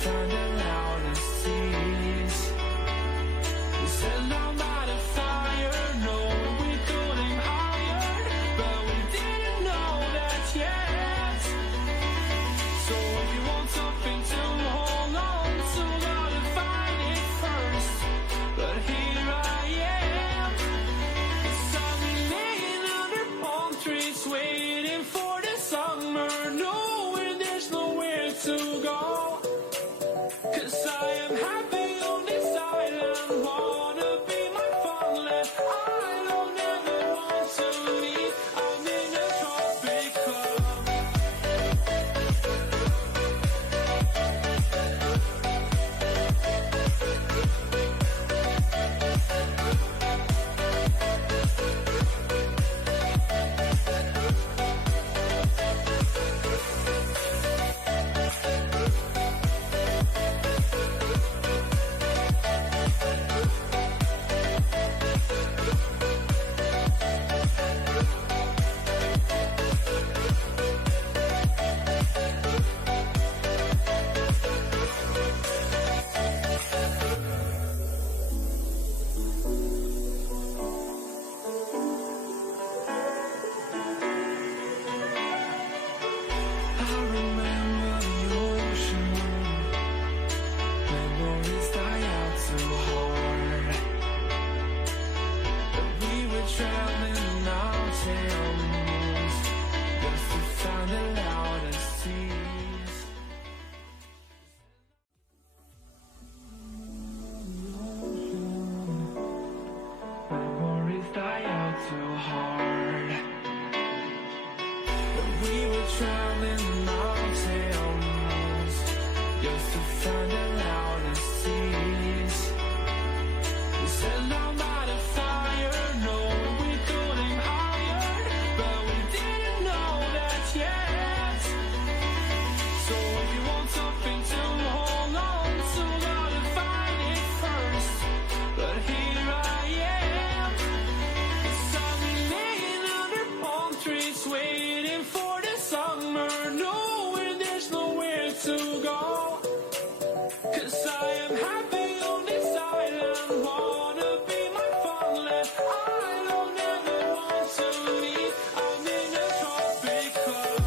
find the loudest seas. We set down by the fire, knowing we could aim higher, but we didn't know that yet. So if you want something to hold on to, gotta find it first. But here I am, beside me laying under palm trees, waiting for the summer, knowing there's nowhere to go. 'Cause I am happy on this island, wanna be my farmland. I don't ever want to leave, I'm in a tropic club. I remember the ocean, memories die out too hard. But we were traveling mountains just to find the loudest seas. Memories die out too hard. But we were traveling mountains just to find the loudest seas. We set down by the fire, knowing we could aim higher, but we didn't know that yet. So if you want something to hold on to, gotta find it first. But here I am, beside me laying under palm trees, waiting for the summer, knowing there's nowhere to go. 'Cause I am happy on this island, wanna be my farmland. I don't ever want to leave, I'm in a tropic club.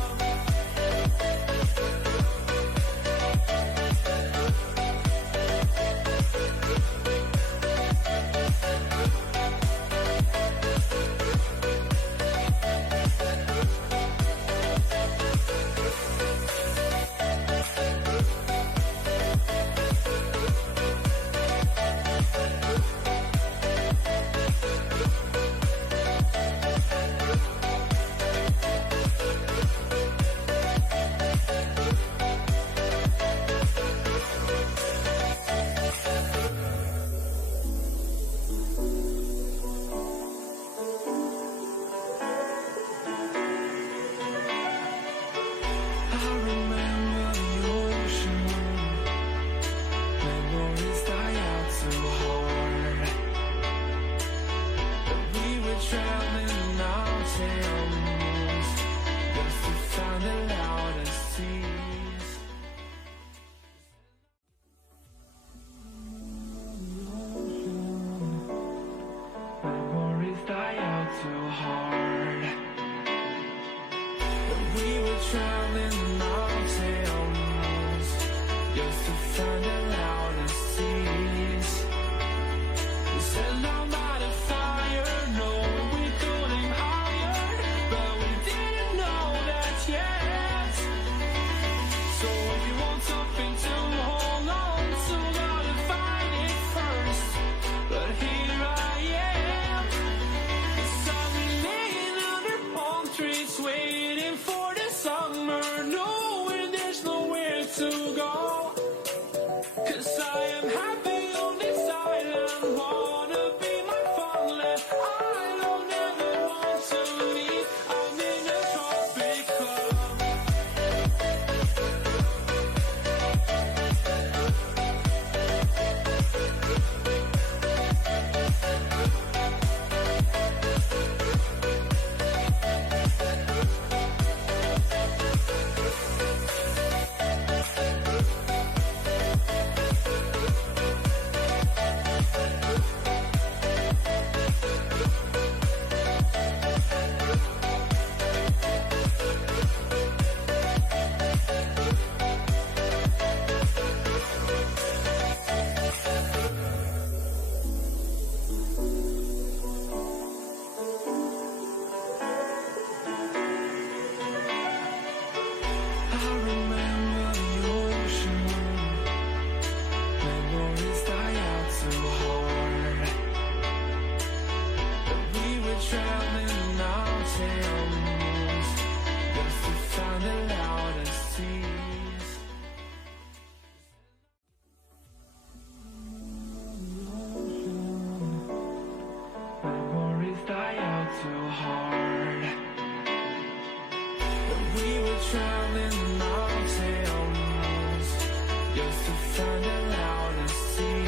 I remember the ocean, memories die out too hard. But we were traveling mountains just to find the loudest seas. Memories die out too hard. But we were traveling mountains just to find the loudest seas. We set down by the fire, knowing we could aim higher, but we didn't know that yet. So if you want something to hold on to, gotta find it first. But here I am, beside me laying under palm trees, waiting for the summer, knowing there's nowhere to go. 'Cause I am happy on this island, wanna be my farmland. I don't ever want to leave, I'm in a tropic club. thunder loud and see.